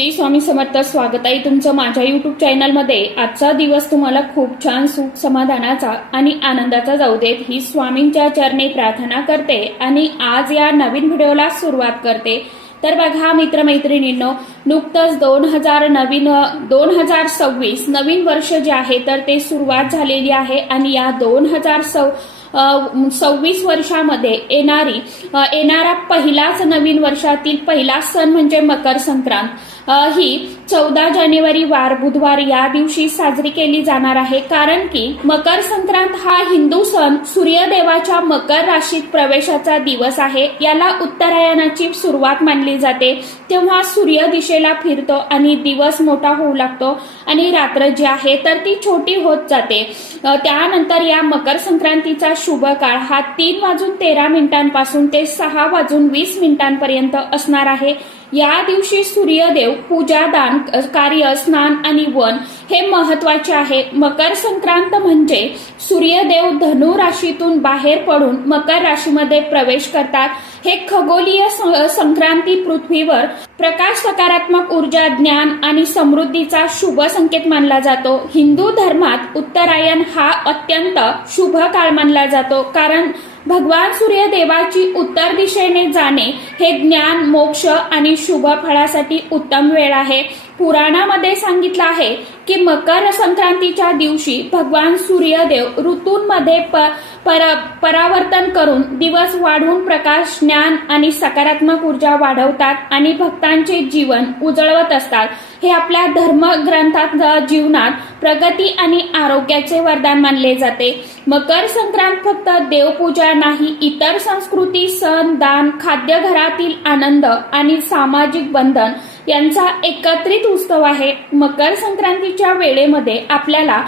श्री स्वामी समर्थ. स्वागत आहे तुमचं माझ्या युट्यूब चॅनलमध्ये. आजचा दिवस तुम्हाला खूप छान सुख समाधानाचा आणि आनंदाचा जाऊ देत ही स्वामींच्या चरणी प्रार्थना करते आणि आज या नवीन व्हिडिओला सुरुवात करते. तर बघा मित्रमैत्रिणींनो, नुकतंच 2026 नवीन वर्ष जे आहे तर ते सुरुवात झालेली आहे आणि या 2026 वर्षामध्ये येणारा पहिलाच नवीन वर्षातील पहिला सण म्हणजे मकर संक्रांत ही 14 जानेवारी वार बुधवार या दिवशी साजरी केली जाणार आहे. कारण की मकर संक्रांत हा हिंदू सण सूर्यदेवाच्या मकर राशीत प्रवेशाचा दिवस आहे. याला उत्तरायणाची सुरुवात मानली जाते. तेव्हा सूर्य दिशेला फिरतो आणि दिवस मोठा होऊ लागतो आणि रात्र जी आहे तर ती छोटी होत जाते. त्यानंतर या मकर संक्रांतीचा शुभ काळ हा 3:13 पासून ते 6:20 असणार आहे. या दिवशी सूर्यदेव पूजा, दान कार्य, स्नान आणि वन हे महत्वाचे आहे. मकर संक्रांत म्हणजे सूर्यदेव धनु राशीतून बाहेर पडून मकर राशीमध्ये प्रवेश करतात. हे खगोलीय संक्रांती पृथ्वीवर प्रकाश, सकारात्मक ऊर्जा, ज्ञान आणि समृद्धीचा शुभ संकेत मानला जातो. हिंदू धर्मात उत्तरायण हा अत्यंत शुभ काळ मानला जातो. कारण भगवान सूर्यदेवाची उत्तर दिशेने जाणे हे ज्ञान, मोक्ष आणि शुभ फळासाठी उत्तम वेळ आहे. पुराणामध्ये सांगितलं आहे की मकर संक्रांतीच्या दिवशी भगवान सूर्यदेव ऋतूंमध्ये परावर्तन करून दिवस वाढवून प्रकाश, ज्ञान आणि सकारात्मक ऊर्जा वाढवतात आणि भक्तांचे जीवन उजळवत असतात. हे आपल्या धर्मग्रंथात जीवनात प्रगती आणि आरोग्याचे वरदान मानले जाते. मकर संक्रांत फक्त देवपूजा नाही, इतर संस्कृती, सण, दान, खाद्य, घरातील आनंद आणि सामाजिक बंधन यांचा एकत्रित उत्सव आहे. मकर संक्रांतीच्या वेळेमध्ये आपल्याला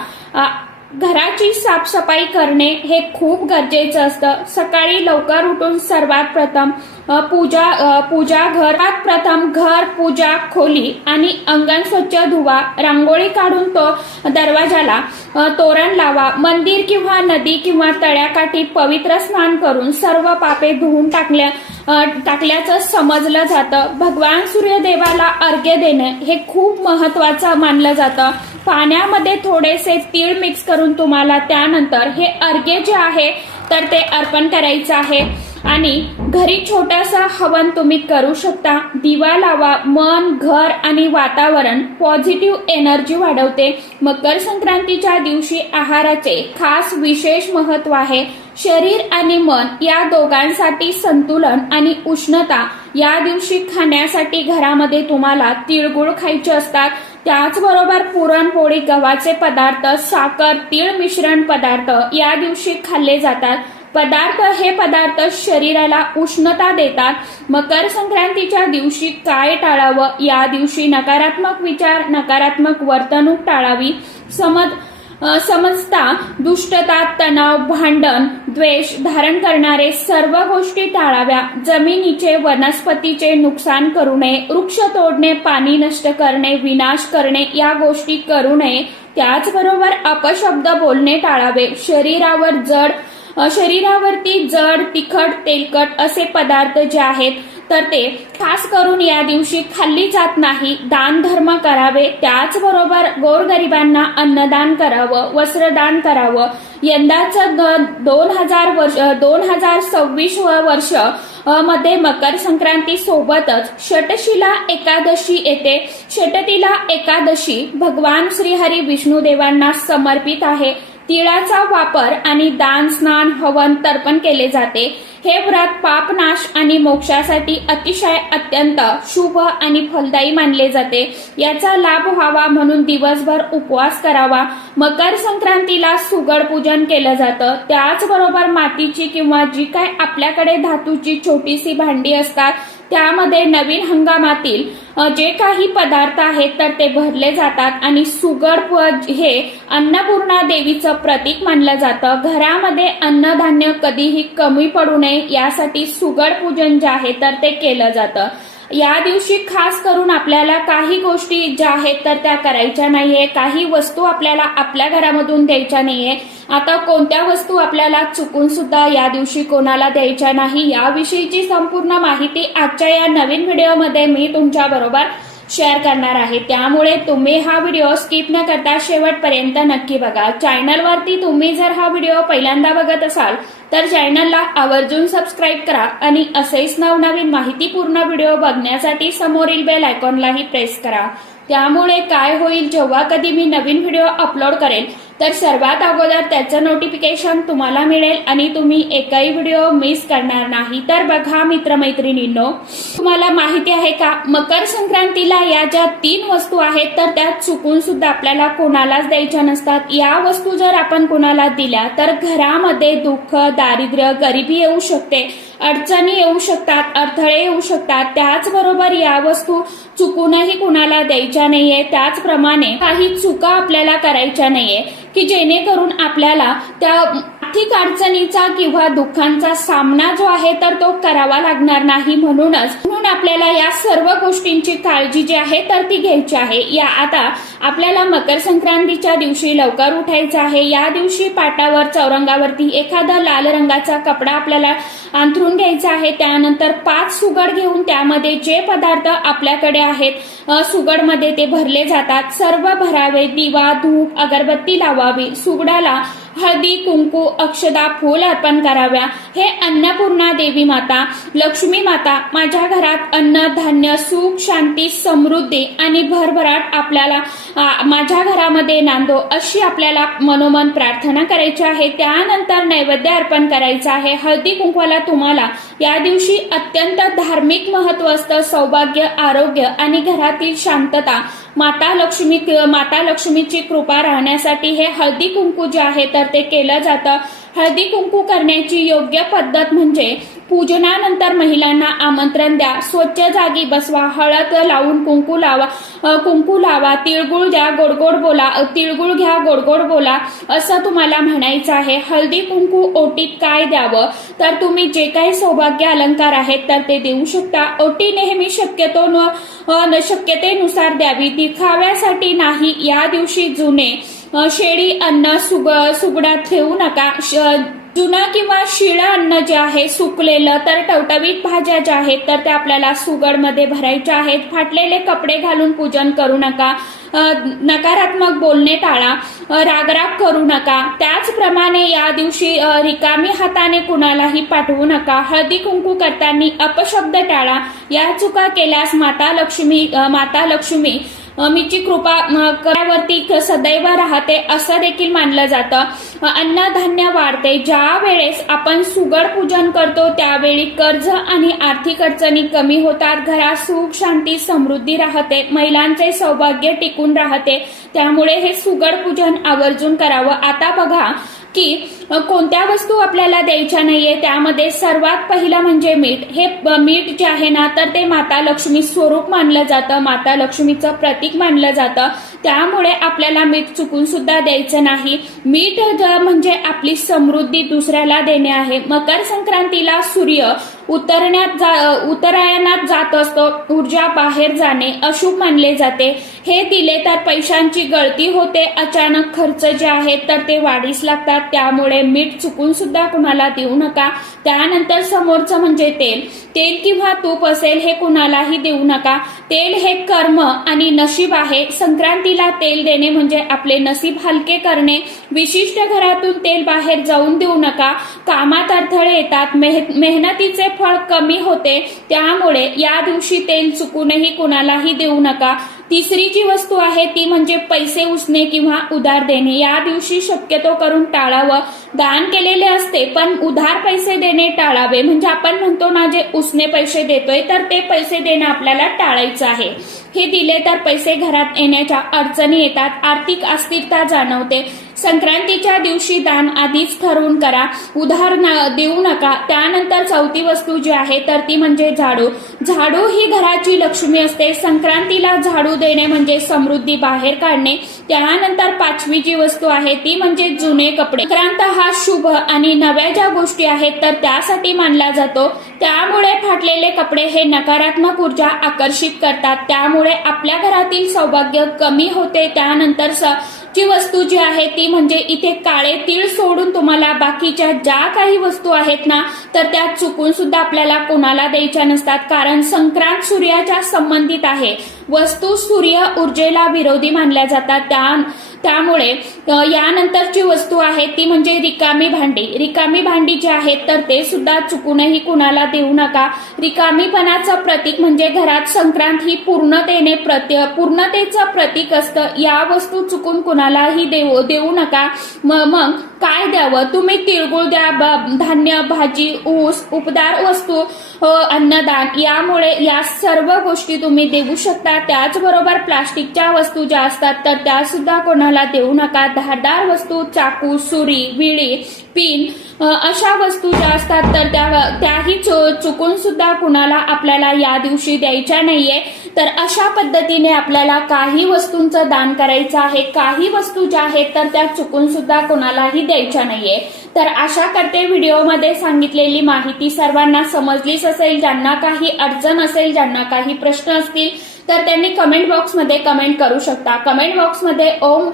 घराची साफसफाई करणे हे खूप गरजेचं असतं. सकाळी लवकर उठून सर्वात प्रथम घरात प्रथम घर, पूजा खोली आणि अंगण स्वच्छ धुवा. रांगोळी काढून तो दरवाजाला तोरण लावा. मंदिर किंवा नदी किंवा तळ्याकाठी पवित्र स्नान करून सर्व पापे धुवून टाकल्याचं समजलं जातं. भगवान सूर्यदेवाला अर्घ्य देणे हे खूप महत्वाचं मानलं जातं. पाण्यामध्ये थोडेसे तीळ मिक्स करून तुम्हाला त्यानंतर हे अर्घ्य जे आहे तर ते अर्पण करायचं आहे आणि घरी छोटासा हवन तुम्ही करू शकता. दिवा लावा. मन, घर आणि वातावरण पॉझिटिव्ह एनर्जी वाढवते. मकर संक्रांतीच्या दिवशी आहाराचे खास विशेष महत्व आहे. शरीर आणि मन या दोघांसाठी संतुलन आणि उष्णता या दिवशी खाण्यासाठी घरामध्ये तुम्हाला तिळगुळ खायचे असतात. त्याचबरोबर पुरणपोळी, गव्हाचे पदार्थ, साखर, तीळ मिश्रण पदार्थ या दिवशी खाल्ले जातात. हे पदार्थ शरीराला उष्णता देतात. मकर संक्रांतीच्या दिवशी काय टाळावं? या दिवशी नकारात्मक विचार, नकारात्मक वर्तणूक टाळावी. समजता, दुष्टता, तणाव, भांडण, द्वेष धारण करणारे सर्व गोष्टी टाळाव्या. जमिनीचे, वनस्पतीचे नुकसान करू नये. वृक्ष तोडणे, पाणी नष्ट करणे, विनाश करणे या गोष्टी करू नये. त्याचबरोबर अपशब्द बोलणे टाळावे. शरीरावरती जड, तिखट, तेलकट असे पदार्थ जे आहेत तर ते खास करून या दिवशी खाल्ली जात नाही. दान धर्म करावे. त्याचबरोबर गोरगरिबांना अन्नदान करावं, वस्त्रदान करावं. यंदाचं 2026 वर्ष मध्ये मकर संक्रांती सोबतच षटशिला एकादशी येते. षटतिला एकादशी भगवान श्रीहरी विष्णुदेवांना समर्पित आहे. तिळाचा वापर आणि दान, स्नान, हवन, तर्पण केले जाते. हे व्रत पापनाश आणि मोक्षासाठी अत्यंत शुभ आणि फलदायी मानले जाते. याचा लाभ व्हावा म्हणून दिवसभर उपवास करावा. मकर संक्रांतीला सुगड पूजन केलं जातं. त्याचबरोबर मातीची किंवा जी काय आपल्याकडे धातूची छोटीशी भांडी असतात त्यामध्ये नवीन हंगामातील जे काही पदार्थ आहेत तर ते भरले जातात आणि सुगड हे अन्नपूर्णा देवीचं प्रतीक मानलं जातं. घरामध्ये अन्नधान्य कधीही कमी पडू नये यासाठी सुगड पूजन जे आहे तर ते केलं जातं. या दिवशी खास करून आपल्याला काही गोष्टी ज्या आहेत तर त्या करायच्या नाहीये. काही वस्तू आपल्याला आपल्या घरामधून द्यायच्या नाहीये. आता कोणत्या वस्तू आपल्याला चुकून सुद्धा या दिवशी कोणाला द्यायच्या नाही याविषयीची संपूर्ण माहिती आजच्या या नवीन व्हिडिओमध्ये मी तुमच्या बरोबर शेअर करणार आहे, त्यामुळे तुम्ही हा व्हिडिओ स्किप न करता शेवटपर्यंत नक्की बघा। चॅनलवरती तुम्ही जर हा व्हिडिओ पहिल्यांदा बघत असाल तर चॅनलला आवर्जून सबस्क्राईब करा आणि असेच नवनवीन माहितीपूर्ण व्हिडिओ बघण्यासाठी समोरील बेल आयकॉनलाही प्रेस करा। त्यामुळे काय होईल, जेव्हा कधी मी नवीन व्हिडिओ अपलोड करेल तर सर्वात अगोदर त्याचं नोटिफिकेशन तुम्हाला मिळेल आणि तुम्ही एकही व्हिडिओ मिस करणार नाही। तर बघा मित्रमैत्रिणींनो, तुम्हाला माहिती आहे का, मकर संक्रांतीला या ज्या 3 वस्तू आहेत तर त्या चुकून सुद्धा आपल्याला कोणालाच द्यायच्या नसतात। या वस्तू जर आपण कोणाला दिल्या तर घरामध्ये दुःख, दारिद्र्य, गरिबी येऊ शकते, अडचणी येऊ शकतात, अडथळे येऊ शकतात। त्याचबरोबर या वस्तू चुकूनही कुणाला द्यायच्या नाहीये। त्याचप्रमाणे काही चुका आपल्याला करायच्या नाहीये की जेणेकरून आपल्याला त्या आर्थिक अडचणीचा किंवा दुःखांचा सामना जो आहे तर तो करावा लागणार नाही। म्हणून आपल्याला या सर्व गोष्टींची काळजी जी आहे तर ती घ्यायची आहे। या आता आपल्याला मकर संक्रांतीच्या दिवशी लवकर उठायचं आहे। या दिवशी पाटावर, चौरंगावरती एखादा लाल रंगाचा कपडा आपल्याला अंथरून घ्यायचा आहे। त्यानंतर 5 सुगड घेऊन त्यामध्ये जे पदार्थ आपल्याकडे आहेत सुगडमध्ये ते भरले जातात, सर्व भरावे। दिवा, धूप, अगरबत्ती लावावी, सुगडाला हळदी, कुंकू, अक्षदा, फूल अर्पण कराव्या। हे अन्नपूर्णा देवी माता, लक्ष्मी माता, माझ्या घरात अन्न, धान्य, सुख, शांती, समृद्धी आणि भरभराट आपल्याला माझ्या घरामध्ये नांदो, अशी आपल्याला मनोमन प्रार्थना करायची आहे। त्यानंतर नैवेद्य अर्पण करायचं आहे। हळदी कुंकवाला तुम्हाला या दिवशी अत्यंत धार्मिक महत्व असतं। सौभाग्य, आरोग्य आणि घरातील शांतता, माता लक्ष्मीची कृपा राहण्यासाठी हे हळदी कुंकू जे आहे तर ते केलं जातं। हळदी कुंकू करण्याची योग्य पद्धत म्हणजे पूजनानंतर महिलांना आमंत्रण द्या, स्वच्छ जागी बसवा, हळद लावून कुंकू लावा, तिळगुळ द्या, गोडगोड बोला, तिळगुळ घ्या, गोडगोड बोला, असं तुम्हाला म्हणायचं आहे। हळदी कुंकू ओटीत काय द्यावं, तर तुम्ही जे काही सौभाग्य अलंकार आहेत तर ते देऊ शकता। ओटी नेहमी शक्यतेनुसार द्यावी, दिखाव्यासाठी नाही। या दिवशी जुने शेळी अन्न सुगडात ठेवू नका। जुनं किंवा शिळं अन्न जे आहे सुकलेलं, तर टवटवीत भाज्या ज्या आहेत तर त्या आपल्याला सुगडमध्ये भरायच्या आहेत। फाटलेले कपडे घालून पूजन करू नका, नकारात्मक बोलणे टाळा, रागराग करू नका। त्याचप्रमाणे या दिवशी रिकामी हाताने कुणालाही पाठवू नका। हळदी कुंकू करताना अपशब्द टाळा। या चुका केल्यास माता लक्ष्मी मीची कृपा करावरती सदैव राहते असं देखील मानलं जातं। अन्नधान्य वाढते। ज्या वेळेस आपण सुगड पूजन करतो त्यावेळी कर्ज आणि आर्थिक अडचणी कमी होतात, घरात सुख, शांती, समृद्धी राहते, महिलांचे सौभाग्य टिकून राहते। त्यामुळे हे सुगड पूजन आवर्जून करावं। आता बघा की कोणत्या वस्तू आपल्याला द्यायच्या नाहीये, त्यामध्ये सर्वात पहिला म्हणजे मीठ। हे मीठ जे आहे ना तर ते माता लक्ष्मी स्वरूप मानलं जातं, माता लक्ष्मीचं प्रतीक मानलं जातं। त्यामुळे आपल्याला मीठ चुकून सुद्धा द्यायचं नाही। मीठ म्हणजे आपली समृद्धी दुसऱ्याला देणे आहे। मकर संक्रांतीला सूर्य उत्तरायणात जात असतो, ऊर्जा बाहेर जाणे अशुभ मानले जाते। हे दिले तर पैशांची गळती होते, अचानक खर्च जे आहेत तर ते वाढीस लागतात। त्यामुळे मीठ चुकून सुद्धा कुणाला देऊ नका। त्यानंतर समोरचं म्हणजे तेल किंवा तूप असेल हे कुणालाही देऊ नका। तेल हे कर्म आणि नशीब आहे। संक्रांतीला तेल देणे म्हणजे आपले नशीब हलके करणे। विशिष्ट घरातून तेल बाहेर जाऊन देऊ नका, कामात अडथळे येतात, मेहनतीचे फळ कमी होते। त्यामुळे या दिवशी तेल चुकूनही कुणालाही देऊ नका। तिसरी जी वस्तू आहे ती म्हणजे पैसे उसणे किंवा उधार देणे। या दिवशी शक्यतो करून टाळावं। दान केलेले असते पण उधार पैसे देणे टाळावे। म्हणजे आपण म्हणतो ना, जे उसने पैसे देतोय तर ते पैसे देणं आपल्याला टाळायचं आहे। हे दिले तर पैसे घरात येण्याच्या अडचणी येतात, आर्थिक अस्थिरता जाणवते। संक्रांतीच्या दिवशी दान आधीच ठरवून करा, उधार देऊ नका। त्यानंतर चौथी वस्तू जी आहे तर ती म्हणजे झाडू। झाडू ही घराची लक्ष्मी असते। संक्रांतीला झाडू देणे म्हणजे समृद्धी बाहेर काढणे। त्यानंतर 5वी जी वस्तू आहे ती म्हणजे जुने कपडे। संक्रांत हा शुभ आणि नव्या ज्या गोष्टी आहेत तर त्यासाठी मानला जातो। त्यामुळे फाटलेले कपडे हे नकारात्मक ऊर्जा आकर्षित करतात, त्यामुळे आपल्या घरातील सौभाग्य कमी होते। त्यानंतर ची वस्तू जी आहे ती म्हणजे इथे काळे तीळ सोडून तुम्हाला बाकीच्या ज्या काही वस्तू आहेत ना तर त्या चुकून सुद्धा आपल्याला कोणाला द्यायच्या नसतात, कारण संक्रांत सूर्याच्या संबंधित आहे। वस्तू सूर्य ऊर्जेला विरोधी मानल्या जातात. त्यामुळे यानंतरची वस्तू आहे ती म्हणजे रिकामी भांडी. रिकामी भांडी जी आहेत तर ते सुद्धा चुकूनही कुणाला देऊ नका. रिकामीपणाचं प्रतीक म्हणजे घरात संक्रांत ही पूर्णतेचं प्रतीक असतं. या वस्तू चुकून कुणालाही देऊ नका. मग काय द्यावं? तुम्ही तिळगुळ द्या, धान्य, भाजी, ऊस, उपदार वस्तू, अन्नदान, यामुळे या सर्व गोष्टी तुम्ही देऊ शकता. त्याचबरोबर प्लास्टिकच्या वस्तू ज्या असतात तर त्या सुद्धा कोणाला देऊ नका. धारदार वस्तू, चाकू, सुरी, विळी, पिन अशा वस्तू ज्या असतात तर त्याही चुकून सुद्धा कुणाला आपल्याला या दिवशी द्यायच्या नाहीये. तर अशा पद्धतीने आपल्याला काही वस्तूंचं दान करायचं आहे. काही वस्तू ज्या आहेत तर त्या चुकून सुद्धा कोणालाही द्यायच्या नाहीये. तर आशा करते व्हिडिओमध्ये सांगितलेली माहिती सर्वांना समजलीच असेल. ज्यांना काही अडचण असेल, ज्यांना काही प्रश्न असतील तर त्यांनी कमेंट बॉक्समध्ये कमेंट करू शकता. कमेंट बॉक्समध्ये ओम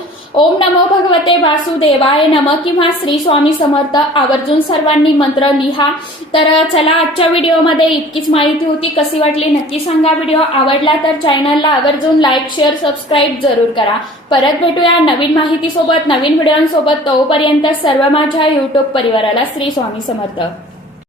नमो भगवते वासुदेवाय नमः किंवा श्री स्वामी समर्थ आवर्जून सर्वांनी मंत्र लिहा. तर चला, आजच्या व्हिडिओमध्ये इतकीच माहिती होती. कशी वाटली नक्की सांगा. व्हिडिओ आवडला तर चॅनलला आवर्जून लाईक, शेअर, सबस्क्राईब जरूर करा. परत भेटूया नवीन माहितीसोबत, नवीन व्हिडिओसोबत. तोपर्यंत सर्व माझ्या युट्यूब परिवाराला श्री स्वामी समर्थ.